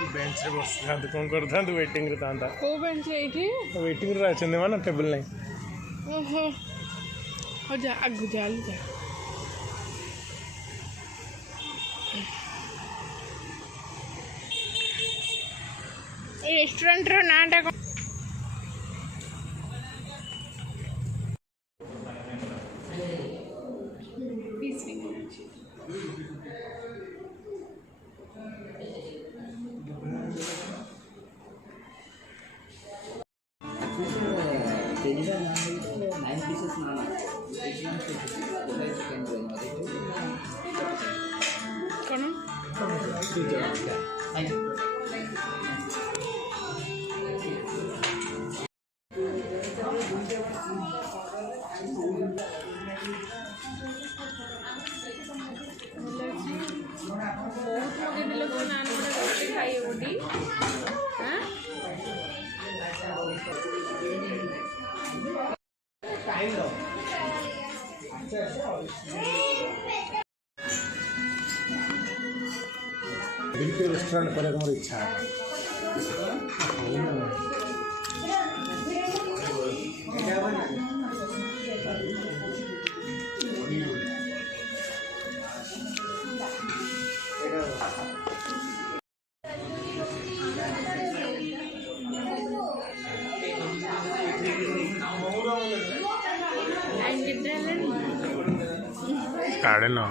bench रे बस कौन करता वेटिंग रे तांता को बेंच एठी वेटिंग रे अछन माना टेबल नहीं ओहो हो जा आगु जा ए रेस्टोरेंट रो नाटा रेस्टोरेंट पर मोर इच्छा काढ़े ना